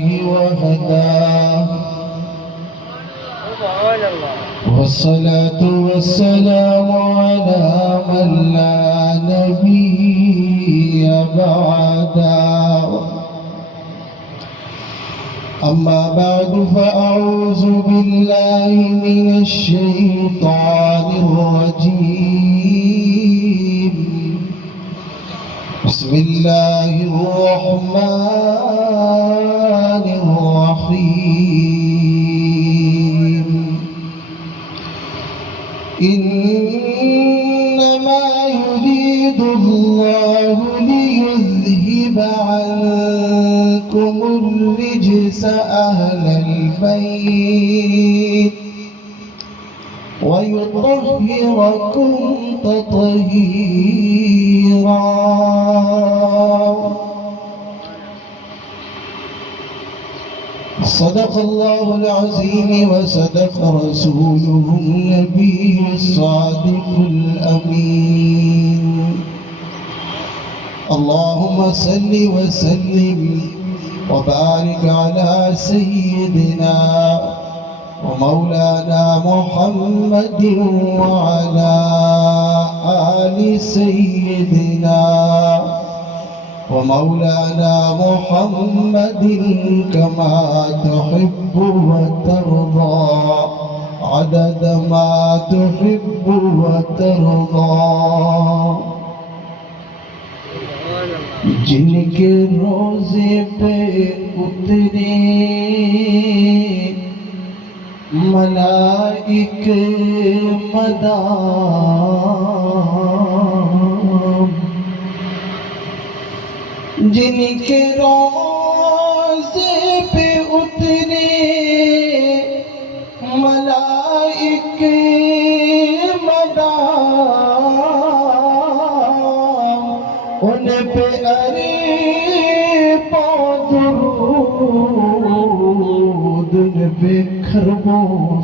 الله وحده والصلاة والسلام على من لا نبي بعده أما بعد فأعوذ بالله من الشيطان الرجيم بسم الله الرحمن الرحيم إنما يريد الله ليذهب عنكم الرجس أهل البيت ويطهركم تطهيرا صدق الله العظيم وصدق رسوله النبي الصادق الأمين اللهم صل وسلم وبارك على سيدنا ومولانا محمد وعلى آل سيدنا ومولانا محمد كما تحب وترضى عدد ما تحب وترضى جن کے روزے پہ اترے ملائک مدام جن کے روزے پہ اترے ملائک مدام ان پہ درود ان پہ خربو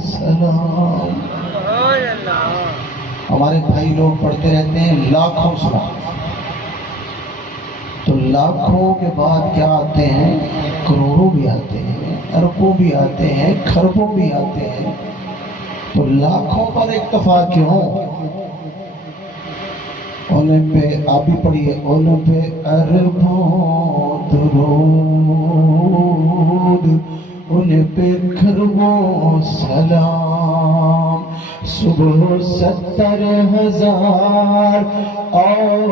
سلام ہمارے بھائی لوگ پڑھتے رہتے ہیں لاکھوں سلام تو لاکھوں کے بعد کیا آتے ہیں کروڑوں بھی آتے ہیں اربوں بھی آتے ہیں خربوں بھی آتے ہیں تو لاکھوں پر اکتفا کیوں ان پہ آپ بھی پڑھیے ان پہ اربوں درود ان پہ خربوں سلام صبح 70,000 اور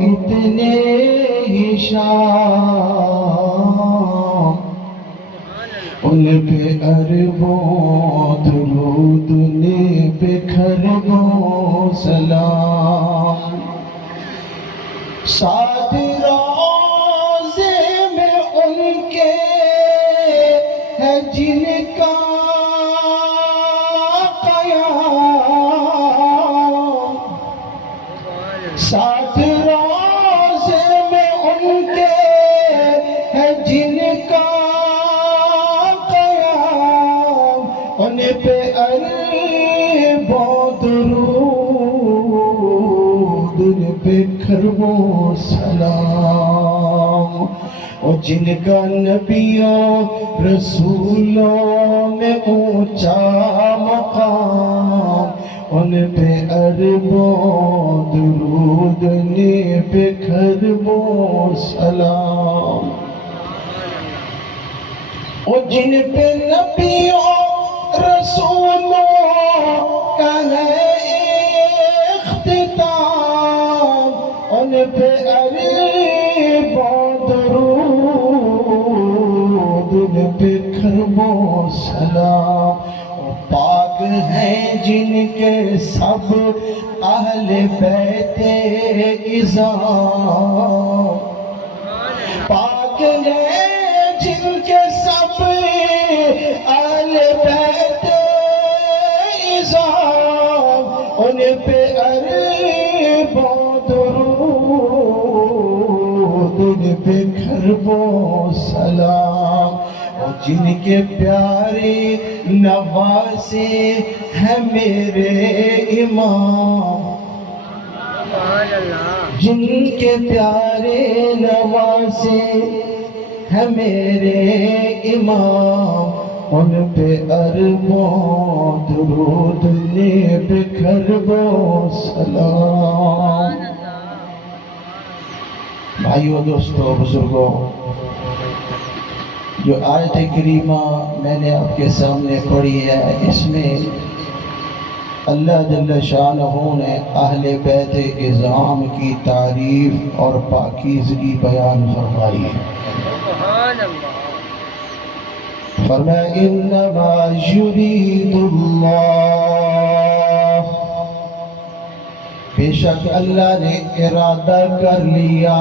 اتنے ہی شام ان پہ اربوں درود ان پہ خربوں سلام سات روزے میں ان کے ہے جن کا قیام سات روزے میں ان کے ہے جن کا قیام ان پہ اربوں درود ان پہ خربوں سلام اور جن کا نبیوں رسولوں میں اونچا مقام ان پہ اربوں درود ان پہ خربوں سلام اور جن پہ نبیوں رسولوں کا ہے اختتام ان پہ اربوں درود ان پہ خربوں سلام پاک ہیں جن کے سب اہل بیت اعظام پاک ہیں جن کے سب اہل بیت اعظام ان پہ اربوں درود ان پہ خربوں سلام اور جن کے پیارے نواسے ہیں میرے امام جن کے پیارے نواسے ہے میرے امام، ان پہ اربوں درود نے بکھر بو سلام۔ بھائیو دوستو بزرگوں، جو آیت کریمہ میں نے آپ کے سامنے پڑھی ہے، اس میں اللہ جل شانہ نے اہل بیت اعظام کی تعریف اور پاکیزگی بیان فرمائی ہے۔ فرمایا انما یرید اللہ، بے شک اللہ نے ارادہ کر لیا۔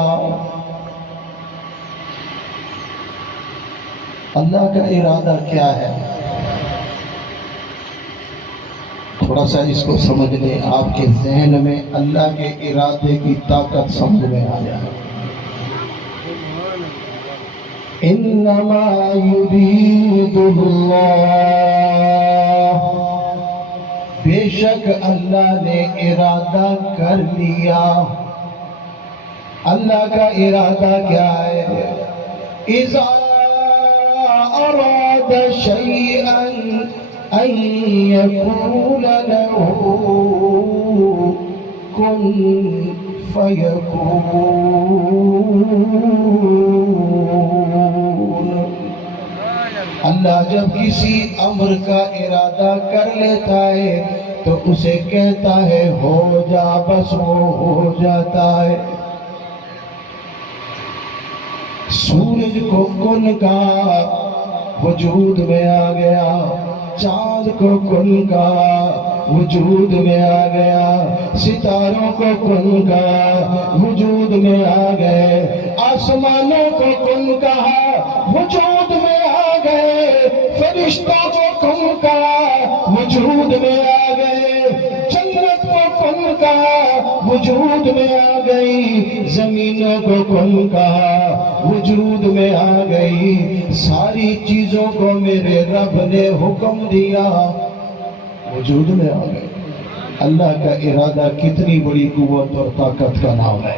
اللہ کا ارادہ کیا ہے؟ تھوڑا سا اس کو سمجھ لیں، آپ کے ذہن میں اللہ کے ارادے کی طاقت سمجھ میں آ جائے۔ انما یرید اللہ، بے شک اللہ نے ارادہ کر لیا۔ اللہ کا ارادہ کیا ہے؟ اذا اراد شیئا ان یقول له کن فیکون۔ اللہ جب کسی امر کا ارادہ کر لیتا ہے تو اسے کہتا ہے ہو جا، بس وہ ہو جاتا ہے۔ سورج کو کن کا وجود میں آ گیا، چاند کو کن کا وجود میں آ گیا، ستاروں کو کن کا وجود میں آ گئے، آسمانوں کو کن کہا وجود میں آ گئے، فرشتوں کو کن کا وجود میں آ گئے، جنت کو کن کا وجود میں آ گئی، زمینوں کو کن کہا وجود میں آ گئی۔ ساری چیزوں کو میرے رب نے حکم دیا، وجود میں آ گئے۔ اللہ کا ارادہ کتنی بڑی قوت اور طاقت کا نام ہے۔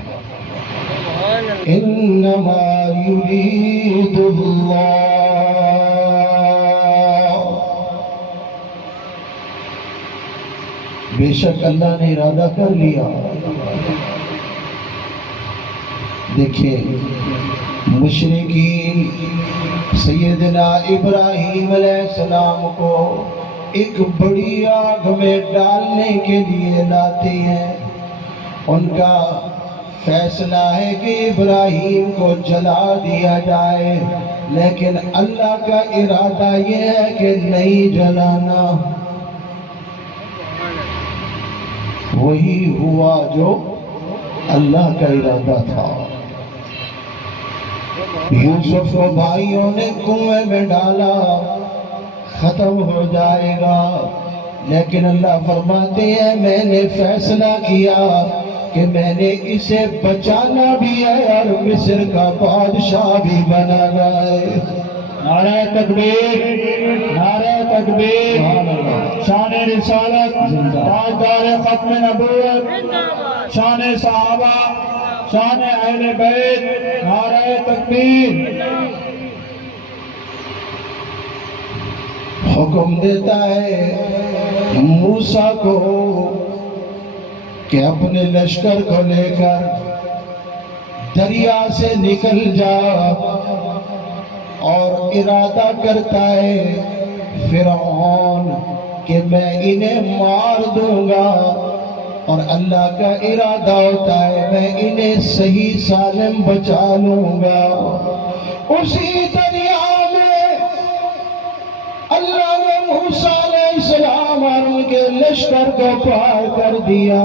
انما یرید اللہ، بے شک اللہ نے ارادہ کر لیا۔ دیکھیں مشرکین سیدنا ابراہیم علیہ السلام کو ایک بڑی آگ میں ڈالنے کے لیے لاتے ہیں۔ ان کا فیصلہ ہے کہ ابراہیم کو جلا دیا جائے، لیکن اللہ کا ارادہ یہ ہے کہ نہیں جلانا۔ وہی ہوا جو اللہ کا ارادہ تھا۔ یوسف کو بھائیوں نے کنویں میں ڈالا، ختم ہو جائے گا، لیکن اللہ فرماتے ہیں میں نے فیصلہ کیا کہ میں نے اسے بچانا بھی ہے اور مصر کا بادشاہ بھی بنانا ہے۔ نعرہ تکبیر، نعرہ تکبیر، شان رسالت، تاجدار ختم نبوت، شان صحابہ، شان اہل بیت، نعرہ تکبیر۔ حکم دیتا ہے موسیٰ کو کہ اپنے لشکر کو لے کر دریا سے نکل جا، اور ارادہ کرتا ہے فرعون کہ میں انہیں مار دوں گا، اور اللہ کا ارادہ ہوتا ہے میں انہیں صحیح سالم بچا لوں گا۔ اسی دریا میں اللہ نے موسیٰ علیہ السلام اور ان کے لشکر کو پار کر دیا،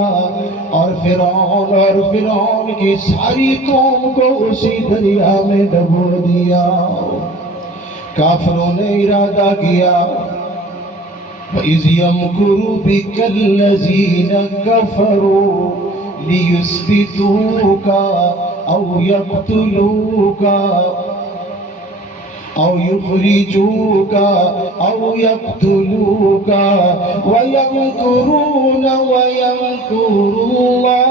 اور فرعون کی ساری قوم کو اسی دریا میں ڈبو دیا۔ کافروں نے ارادہ کیا وَإِذْ يَمْكُرُ بِكَ الَّذِينَ كَفَرُوا لِيُثْبِتُوكَ أَوْ يَقْتُلُوكَ أَوْ يُخْرِجُوكَ أَوْ يَقْتُلُوكَ وَيَمْكُرُونَ وَيَمْكُرُ اللَّهُ۔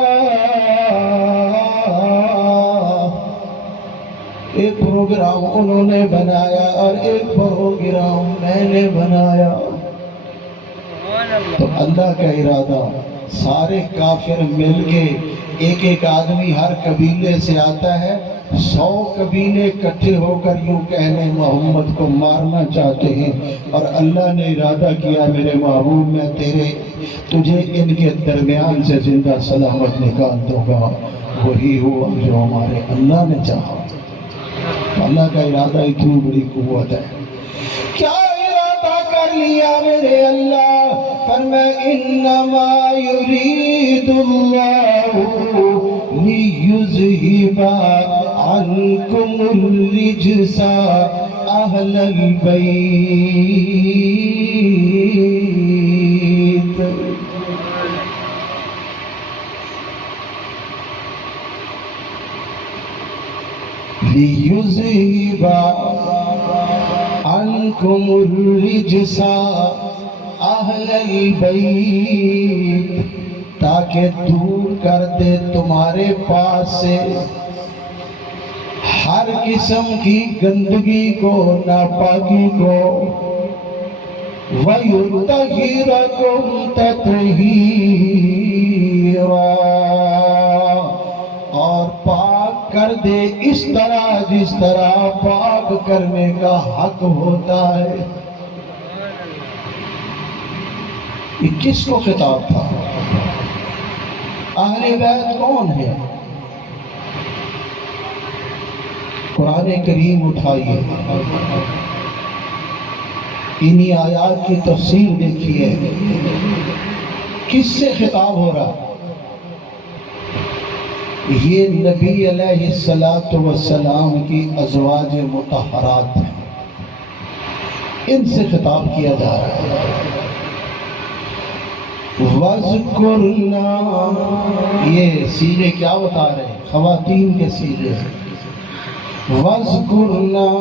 ایک پروگرام انہوں نے بنایا اور ایک پروگرام میں نے بنایا۔ تو اللہ کا ارادہ، سارے کافر مل کے ایک ایک آدمی ہر قبیلے سے آتا ہے، 100 قبیلے اکٹھے ہو کر یوں کہنے محمد کو مارنا چاہتے ہیں، اور اللہ نے ارادہ کیا میرے محبوب میں تجھے ان کے درمیان سے زندہ سلامت نکال دوں گا۔ وہی ہوا جو ہمارے اللہ نے چاہا۔ اللہ کا ارادہ اتنی بڑی قوت ہے۔ کیا ارادہ کر لیا میرے اللہ؟ فرمایا انما یرید اللہ لیذہب عنکم الرجس اہل البیت۔ لیذہب عنکم الرجس اہل البیت، تاکہ دور کر دے تمہارے پاس سے ہر قسم کی گندگی کو، ناپاکی کو، وَيُطَهِّرَكُمْ تَطْهِيرًا، اور پاک کر دے اس طرح جس طرح پاک کرنے کا حق ہوتا ہے۔ یہ کس کو خطاب تھا؟ اہل بیت کون ہے؟ قرآن کریم اٹھائیے، انہی آیات کی تفسیر دیکھیے، کس سے خطاب ہو رہا؟ یہ نبی علیہ السلام کی ازواج مطہرات ہیں، ان سے خطاب کیا جا رہا ہے۔ وَذْكُرْنَا، یہ سیرے کیا بتا رہے ہیں؟ خواتین کے سیرے ہیں۔ وَذْكُرْنَا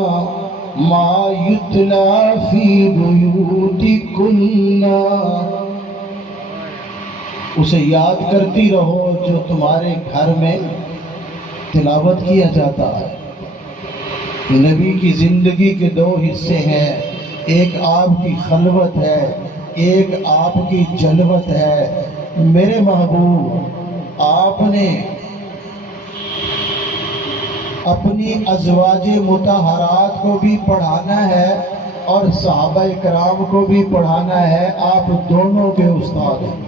مَا يُتْلَى فِي بُيُوتِكُنَّ، اسے یاد کرتی رہو جو تمہارے گھر میں تلاوت کیا جاتا ہے۔ نبی کی زندگی کے 2 حصے ہیں، ایک آپ کی خلوت ہے، ایک آپ کی جلوت ہے۔ میرے محبوب، آپ نے اپنی ازواج مطہرات کو بھی پڑھانا ہے اور صحابہ کرام کو بھی پڑھانا ہے، آپ دونوں کے استاد ہیں۔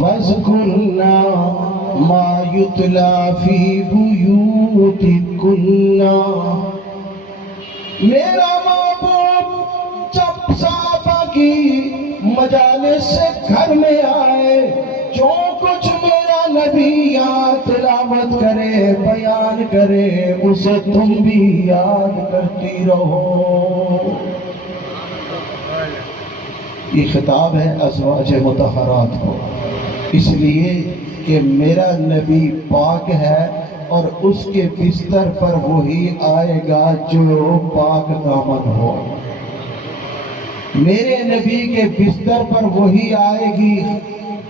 وَذْكُرْنَا مَا يُتْلَى فِي بُيُوتِكُنَّ، میرا محبوب جب صحابہ کی مجالس سے گھر میں آئے، جو کچھ میرا نبی یہاں تلاوت کرے، بیان کرے، اسے تم بھی یاد کرتی رہو۔ یہ خطاب ہے ازواج مطہرات کو، اس لیے کہ میرا نبی پاک ہے اور اس کے بستر پر وہی آئے گا جو پاک دامن ہو۔ میرے نبی کے بستر پر وہی آئے گی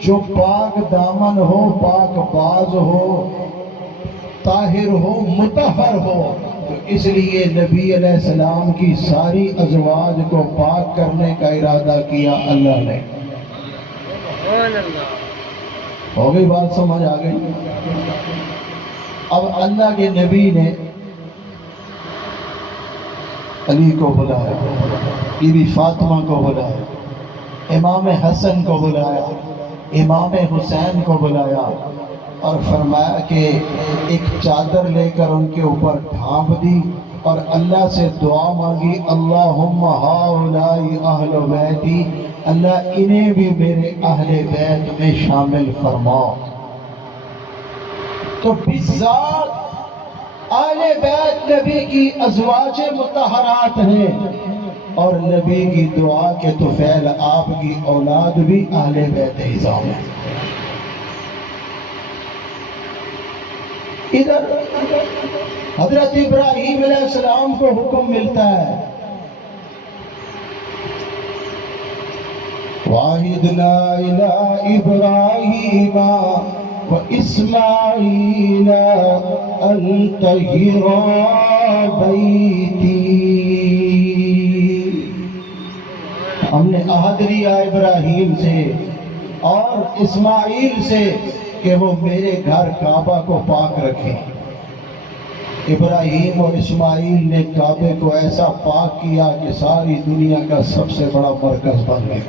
جو پاک دامن ہو، پاک باز ہو، طاہر ہو، مطہر ہو۔ تو اس لیے نبی علیہ السلام کی ساری ازواج کو پاک کرنے کا ارادہ کیا اللہ نے۔ ہو گئی بات سمجھ آ گئی؟ اب اللہ کے نبی نے علی کو بلایا، بی بی فاطمہ کو بلایا، امام حسن کو بلایا، امام حسین کو بلایا، اور فرمایا کہ ایک چادر لے کر ان کے اوپر ڈھانپ دی اور اللہ سے دعا مانگی، اللہم ہؤلائی اہل بیتی، اللہ انہیں بھی میرے اہل بیت میں شامل فرما۔ تو بالذات اہل بیت نبی کی ازواج مطہرات ہیں، اور نبی کی دعا کے طفیل آپ کی اولاد بھی اہل بیت عظام ہے۔ ادھر حضرت ابراہیم علیہ السلام کو حکم ملتا ہے، وَعَهِدْنَا إِلَىٰ إِبْرَاهِيمَ وإسماعيل أن طهر بيتي. ہم نے عہد لیا ابراہیم سے اور اسماعیل سے کہ وہ میرے گھر کعبہ کو پاک رکھیں. ابراہیم اور اسماعیل نے کعبے کو ایسا پاک کیا کہ ساری دنیا کا سب سے بڑا مرکز بن گیا.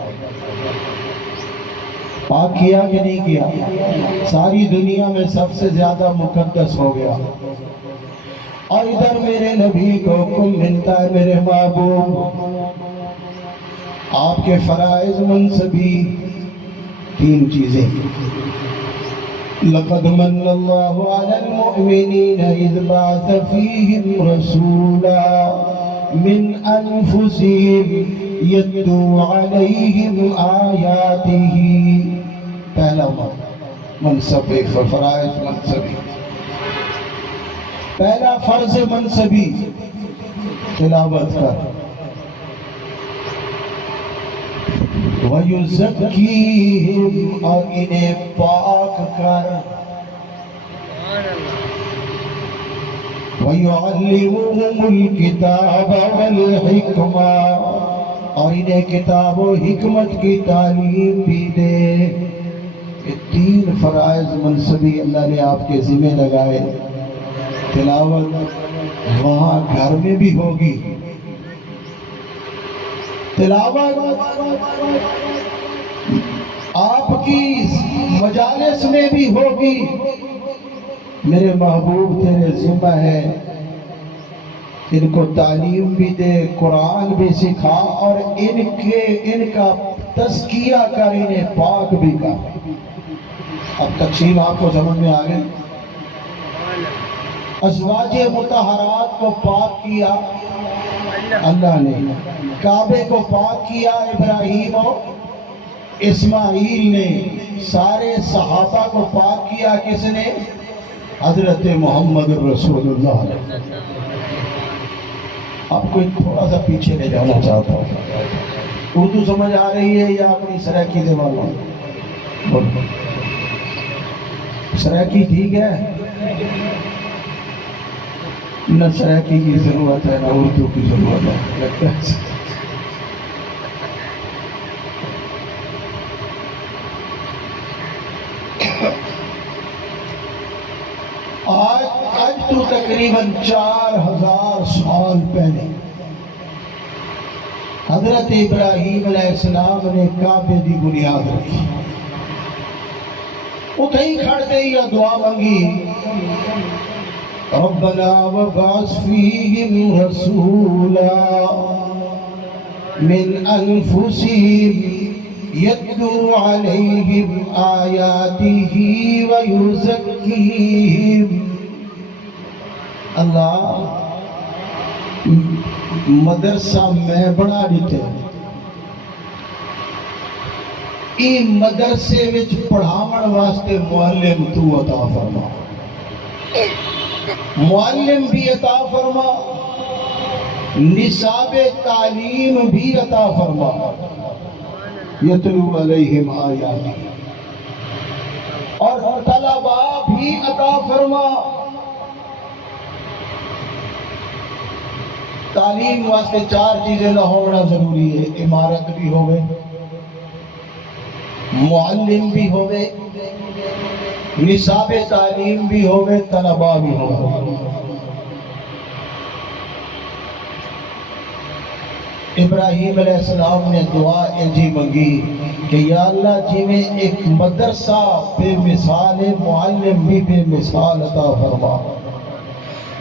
پاک کیا کہ نہیں کیا؟ ساری دنیا میں سب سے زیادہ مقدس ہو گیا. اور ادھر میرے نبی کو حکم ملتا ہے، میرے محبوب آپ کے فرائض منصبی 3 چیزیں. لقد من اللہ علی المؤمنین اذ بعث فیہم رسولا من انفسہم یتلو علیہم آیاتہ. پہلا منصب فرائض منصبی، پہلا فرض منصبی تلاوت کر. وَيُزَكِّيهِمْ اور انہیں پاک کر. وَيُعَلِّمُهُمُ الْكِتَابَ وَالْحِكْمَةَ اور انہیں کتاب و حکمت کی تعلیم بھی دے. یہ 3 فرائض منصبی اللہ نے آپ کے ذمہ لگائے. تلاوت وہاں گھر میں بھی ہوگی، تلاوت آپ کی مجالس میں بھی ہوگی. میرے محبوب تیرے ذمہ ہے ان کو تعلیم بھی دے، قرآن بھی سکھا اور ان کا تزکیہ کر، انہیں پاک بھی کر. اب تقسیم آپ کو سمجھ میں آ گئی. ازواج مطہرات کو پاک کیا اللہ نے، کعبے کو پاک کیا ابراہیم اور اسماعیل نے، سارے صحابہ کو پاک کیا کس نے؟ حضرت محمد رسول اللہ علیہ. آپ کو تھوڑا سا پیچھے لے جانا چاہتا ہوں. اردو سمجھ آ رہی ہے یا اپنی سرائکی دے والوں؟ سرائکی ٹھیک ہے؟ نہ سرائکی کی ضرورت ہے نہ اردو کی ضرورت ہے. آج تو تقریباً 4000 سال پہلے حضرت ابراہیم علیہ السلام نے کعبے دی بنیاد رکھی. اٹھے ہی کھڑتے ہی دعا مانگی، ربنا وابعث فیہم رسولا من انفسہم یتلو علیہم آیاتہ ویزکیہم. اللہ مدرسہ میں بنا دیتے ہیں، ای مدرسے وچ پڑھاون واسطے معلم تو عطا فرما، معلم بھی عطا فرما، نصاب تعلیم بھی عطا فرما. یتلو علیہم آیاتی اور طلباء بھی عطا فرما. تعلیم واسطے 4 چیزیں نہ ہونا ضروری ہے. عمارت بھی ہوئے، معلم بھی ہوئے، نصاب تعلیم بھی ہوئے، طلباء بھی ہوئے. ابراہیم علیہ السلام نے دعا ایجی منگی کہ یا اللہ جی میں ایک مدرسہ بے مثال ہے، معلم بھی بے مثال عطا فرما،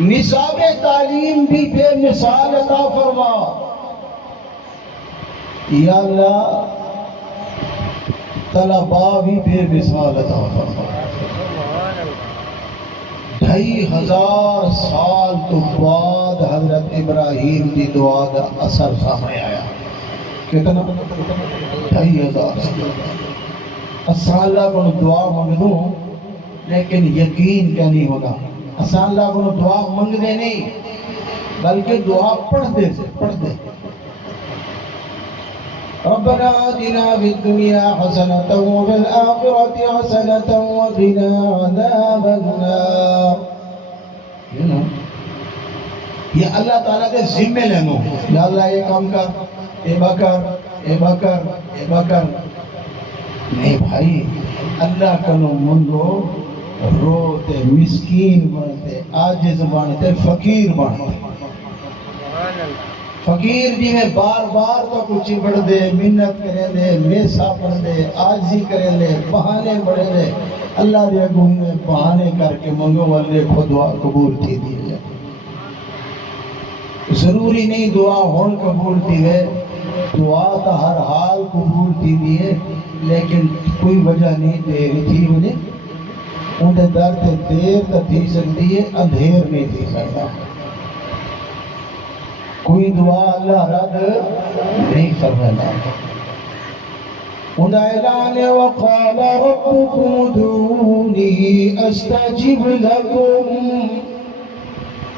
نصاب تعلیم بھی بے مثال عطا فرما. یا اللہ طلباء بھی بے مثال عطا فرما. 2500 سال تو بعد حضرت ابراہیم کی دعا کا اثر سامنے آیا. کتنا؟ 2500 سال. اللہ کو دعا منگنو لیکن یقین کا نہیں ہوگا. اللہ کو دعا منگ دے نہیں بلکہ دعا پڑھ دے. ربنا آتنا في الدنيا حسنة وفي الآخرة حسنة وقنا عذاب النار. یہ اللہ تعالیٰ کے ذمے لینا. یا اللہ یہ کام کر، اے بکر، اے بکر، اے بکر. نہیں بھائی، اللہ کنو منگو روتے مسکین بنتے، عاجز بنتے، فقیر بنتے. فقیر جی میں بار بار تو کچھ بڑھ دے، منت کریں دے، میسا پڑھ دے، عاجزی کریں دے، بہانے بڑھے دے. اللہ دے اگوں میں بہانے کر کے منگو والے کو دعا قبول تھی دی جائے. ضروری نہیں دعا ہون قبول تھی ہے، دعا تو ہر حال قبول تھی دی ہے، لیکن کوئی وجہ نہیں دیر تھی مجھے انہیں درد دیر تو تھی سکتی ہے، اندھیر نہیں تھی سکتا. کوئی دعا اللہ رد نہیں فرماتا. انہیں اعلان وقال ربكم ادعوني استجب لكم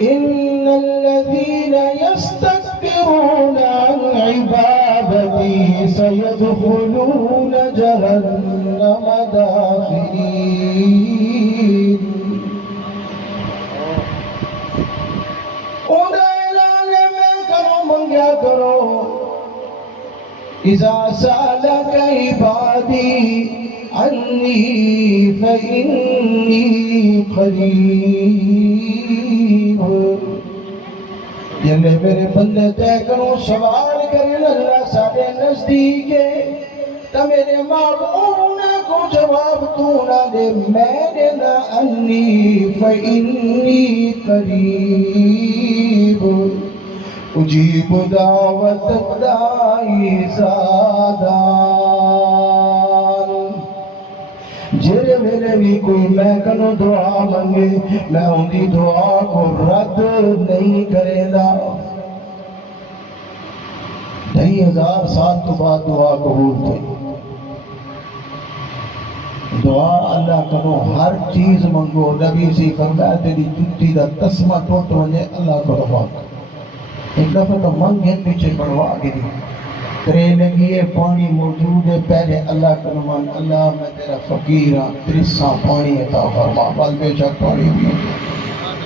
ان الذين يستكبرون عن عبادتي سيدخلون جهنم داخرين. منگیا کرو اذا سالك عبادي عني فإني قریب. جلے میرے بندے تے کرو سوال کریں اللہ سارے نزدیک ہے، تو میرے معبود کو جواب تو نہ دے، میں نے نہ انی فإنی قریب. اجیب دعوت الداعی زادان. جرے میرے بھی کوئی میں کنو دعا منگے، میں ان کی دعا کو رد نہیں کرے دا. 2000 سال تو بعد دعا قبول تھی. دعا اللہ کنو ہر چیز منگو. نبی سی فرمایا تیری جتی دا تسمہ ٹوٹ ونے اللہ کو دعا کر. ایک دفعہ تو منگے پیچھے پڑوا گئی، ترے لگی ہے پانی موجود ہے، پہلے اللہ کا نمان اللہ میں تیرا فقیر ہاں، ترساں پانی عطا فرما. بل بے شک پانی بھی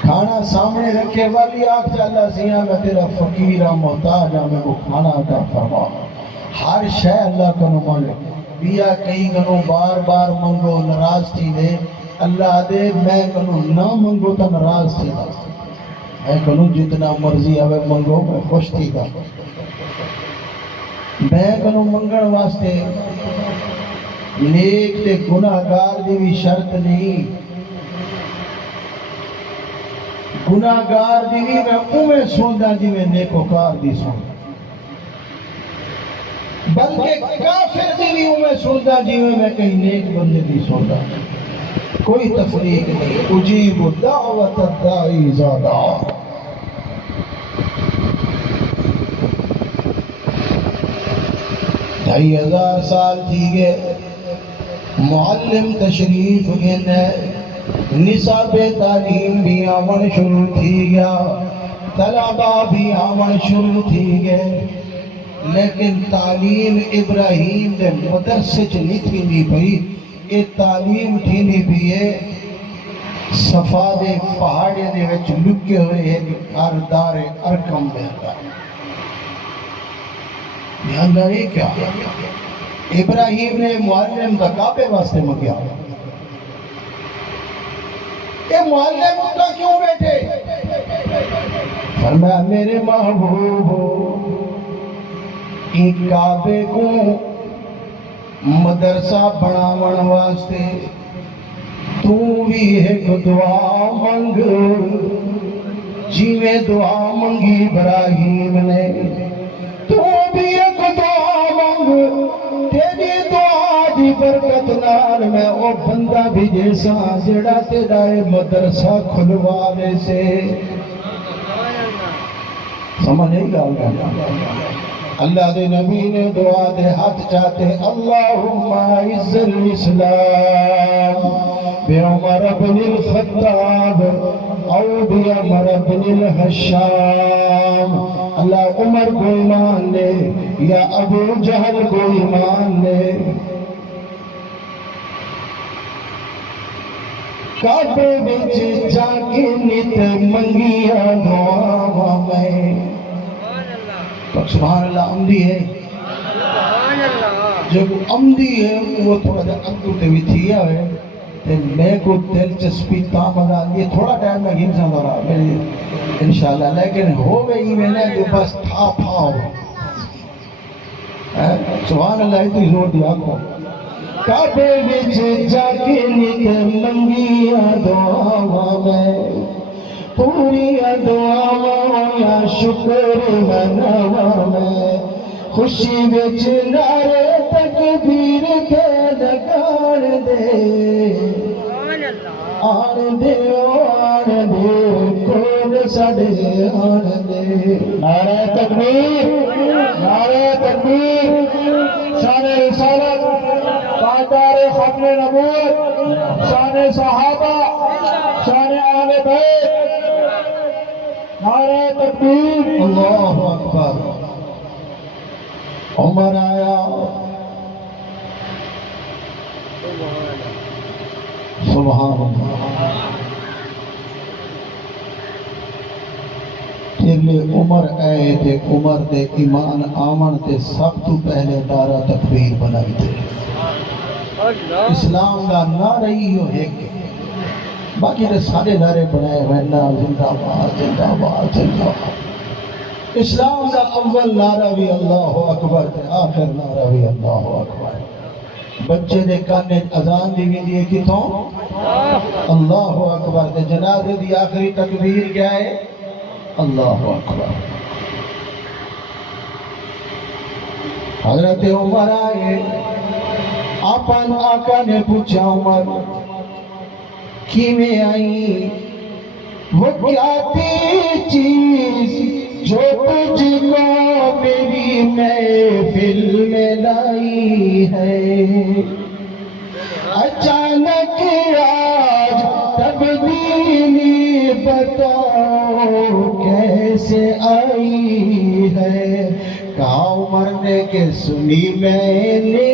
کھانا سامنے رکھے والی آنکھ سے اللہ سیاں میں تیرا فقیر ہاں، محتاج ہاں، میں وہ کھانا عطا فرما. ہر شے اللہ کا نمان بیا کہیں کنو بار بار منگو ناراض تھی دے. اللہ دے میں کنو نہ منگو تو ناراض تھی دے. میں کنوں جتنا مرضی آوے منگو میں خوش تھی گا. میں کنوں منگن واسطے نیک تے گناہگار دی بھی شرط نہیں. گناہگار دی بھی میں اوے سوندا جی میں نیکوکار دی سوندا، بلکہ کافر دی بھی اوے سوندا جی میں کہیں نیک بندے دی سوندا. کوئی تفریق نہیں. اجیب دعوت الداعی زادان. 2000 سال تھی گئے. معلم تشریف گئے، نصاب تعلیم بھی آمن شروع تھی گیا، طلبہ بھی آمن شروع تھی گئے. لیکن تعلیم ابراہیم دے مدرسے چ نہیں تھی نہیں پئی. یہ تعلیم تھی نہیں بھی ہے صفا دے پہاڑے دے وچ لکے ہوئے ایک کاردار ارکم دے اندر. اندر یہ کیا؟ ابراہیم نے معلم دا کعبے واسطے منگیا. یہ معلم کا کیوں بیٹھے؟ فرمایا میرے محبوب ایک کعبے کو مدرسہ بناون واسطے تو بھی ایک دعا منگ، جی میں دعا منگی ابراہیم نے، تو بھی ایک دعا منگ. تیری دعا دی برکت نال میں او بندہ بھی جیسا جڑا تیرا مدرسہ کھلوانے سے. سمجھ نہیں گا؟ اللہ دے نبی نے دعا دے ہاتھ چاہتے اللہم اعز الاسلام بعمر بن الخطاب او بعمر بن الحشام. اللہ عمر کو ایمان دے یا ابو جہل کو ایمان لے کعبے وچ جا کے نت منگیاں دعاواں میں سبحان اللہ عمدی ہے جب عمدی ہے وہ تھوڑا جا اندر تے بھی تھیا ہے تے میں کو دلچسپی تا مزہ یہ تھوڑا ٹائم میں گھن سا رہا میری انشاءاللہ لیکن ہو گئی میں نے جو بس تھا پھاؤ سبحان اللہ اتنی زور دیا کو کعبے وچ جا کے نت منگیاں دعاواں میں پوری دعاواں یا شکر مناواں میں خوشی وچ نعرے تکبیر کے لگان دے آن دے کون ساڈے آن دے نعرہ تکبیر نعرہ تکبیر شان رسالت تاجدار ختم نبوت شان صحابہ شان اہل بیت نعرہ تکبیر اللہ اکبر عمر آیا سبحان اللہ تیرے عمر آئے تے عمر دے ایمان آمن تے سب تو پہلے نعرہ تکبیر بنائی تے اسلام دا نعرہ ہی ہو ایک باقی نے سارے نعرے بنائے ہوئے زندہ باد زندہ باد زندہ باد اسلام دا اول نعرہ بھی اللہ اکبر تے آخر نعرہ بھی اللہ اکبر بچے دے کانے اذان دی ویندی ہے کتوں اللہ اکبر تے جنازے دی آخری تکبیر کیا ہے اللہ اکبر حضرت عمر آئے اپن آقا نے پوچھا عمر کیویں آئی وہ کیا تھی چیز جو تجھ کو میری محفل میں لائی ہے اچانک آج تبدیلی بتاؤ کیسے آئی ہے کہا عمر نے کہ سنی میں نے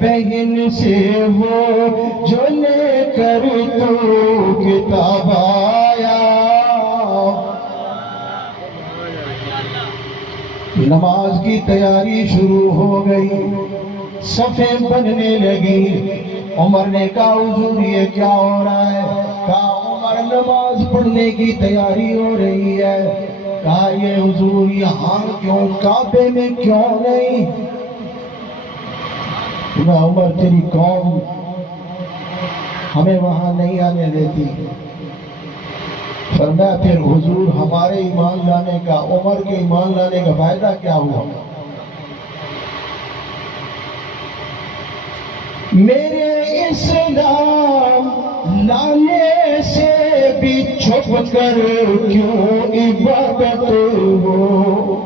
بہن سے وہ جو لے کر تو کتاب آیا نماز کی تیاری شروع ہو گئی صفیں بننے لگی عمر نے کہا حضور یہ کیا ہو رہا ہے کہا عمر نماز پڑھنے کی تیاری ہو رہی ہے کہا یہ حضور یہاں کیوں کعبے میں کیوں نہیں میں عمر تیری قوم ہمیں وہاں نہیں آنے دیتی فرمایا پھر حضور ہمارے ایمان لانے کا عمر کے ایمان لانے کا فائدہ کیا ہوا میرے اسلام لانے سے بھی چھپ کر کیوں عبادت ہو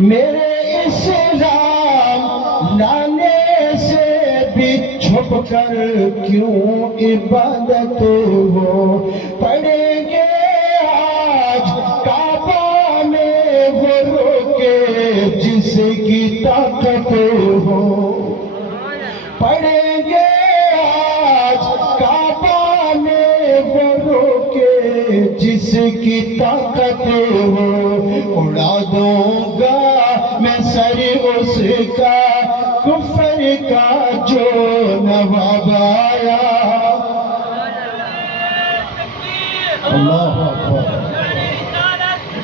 میرے اسلام لانے سے بھی چھپ کر کیوں عبادت ہو پڑھیں گے آج کعبہ میں وہ روکے جس کی طاقت ہو پڑھیں گے آج کعبہ میں وہ روکے جس کی طاقت ہو اڑا دوں گا میں سر اس کا کفر کا جو نواب آیا اللہ اکبر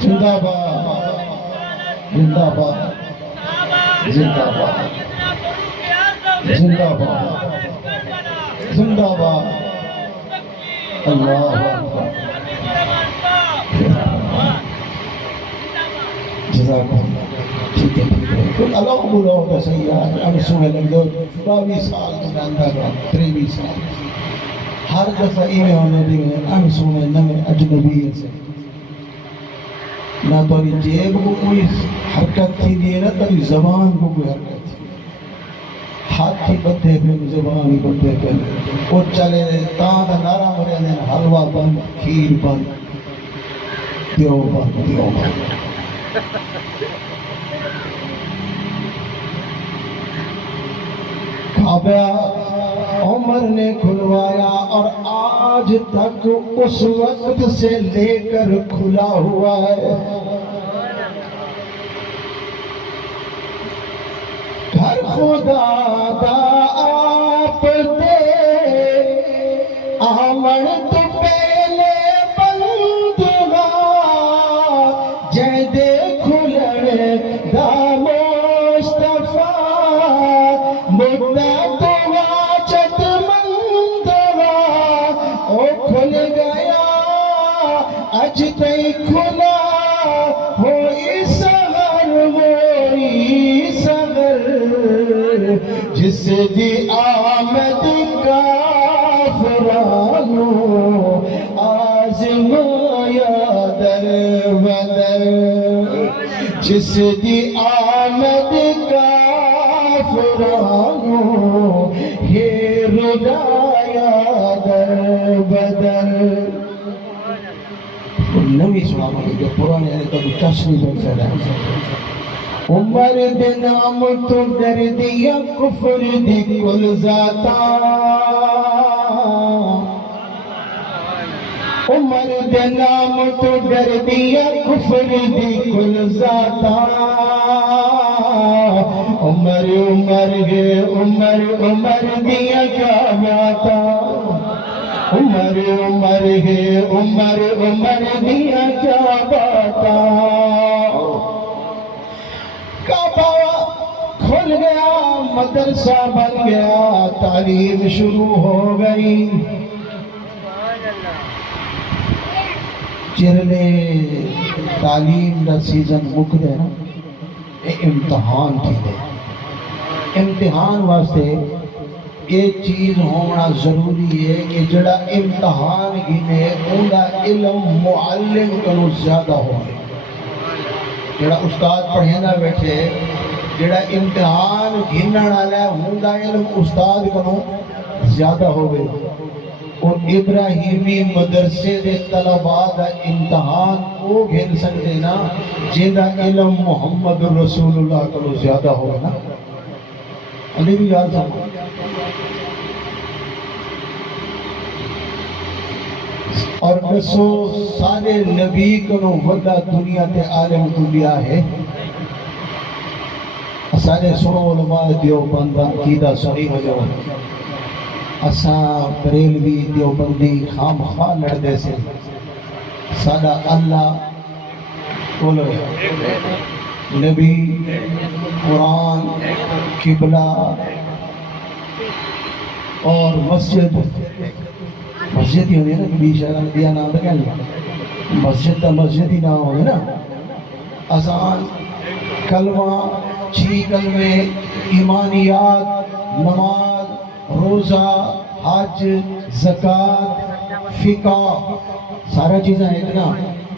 زندہ باد زندہ باد زندہ باد زندہ باد زندہ باد اللہ اکبر جزاک اللہ ٹھیک ہے اللہ قبول ہوگا صحیح ہے ہم سنے لگے 22 سال میں اندر 23 سال ہر دفعہ میں ہونے دیئے ہم سنے نمے اجنبی سے نہ تو جیب کو کوئی حرکت تھی دیئے نہ تو زبان کو کوئی حرکت تھی ہاتھ ہی بدھے پھر زبان ہی بدھے پھر وہ چلے تاں نارا مرے دیں حلوہ بند کھیر بند دیو بند بابا عمر نے کھلوایا اور آج تک اس وقت سے لے کر کھلا ہوا ہے. گھر خدا دا آپ دے آمن تو پہلے بندگا جے دے کھلڑ دا مصطفیٰ مدہ تو واجد مندگا او کھل گیا اج تے کھلا ہوئی سغر ہوئی سغر جس دی آمد کافرانو آزمایا در بدر جس دی آمد کافرانو ہے رجایا در بدر. نوی سنا مجھے پرانے یعنی کبھی ٹچ نہیں کر سکتا. عمر دے نام تو ڈر دیا کفر دی کل ذاتا عمر دے نام تو ڈر دیا کفر دی کل ذاتا عمر عمر ہے عمر عمر دیا کیا باتا عمر عمر ہے عمر عمر دیا کیا باتا. کعبہ کھل گیا مدرسہ بن گیا تعلیم شروع ہو گئی. چرلے تعلیم دا سیزن مک دے نا امتحان تھی دے. امتحان واسطے ایک چیز ہونا ضروری ہے کہ جڑا امتحان گھنے اوندا علم معلم کنو زیادہ ہوئے. جڑا استاد پڑھینا بیٹھے جڑا امتحان گھنن والا ہوندا علم استاد کنو زیادہ ہوئے. اور ابراہیمی مدرسے دے طلباء دا امتحان وہ گھن سکتے نا جیدہ علم محمد رسول اللہ کنو زیادہ ہوئے نا. علی بھی گال سامنے اور دسو سارے نبی کنو وڈا دنیا تے عالم دنیا ہے. سارے سنو علماء دیوبند عقیدہ سنی وجہ اساں بریلوی دیوبندی خام خواہ لڑدے سے سادہ اللہ بولو نبی قرآن قبلہ اور مسجد مسجد ہی ہوئی نا کبھی شہران دیا نام دا کیا نہیں مسجد دا مسجد ہی نام ہوئی نا. اذان کلمہ 6 کلمے ایمانیات نماز روزہ حج زکاة فقہ سارا چیزیں ایک نا.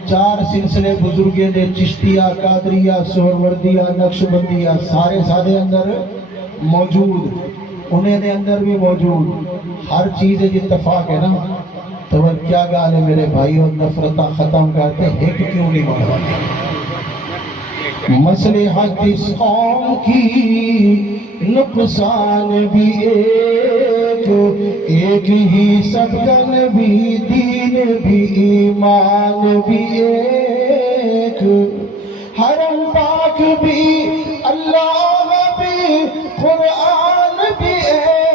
4 سلسلے بزرگیں دے چشتیہ قادریہ سہروردیہ نقشبندیہ سارے سادے اندر موجود انہیں دے اندر بھی موجود ہر چیز اتفاق ہے نا. تو کیا گال ہے میرے بھائی اور نفرتہ ختم کرتے ایک کیوں نہیں بنواتے. مصلحت اس قوم کی نقصان بھی ایک ہی سبکن بھی دین بھی ایمان بھی ایک حرم پاک بھی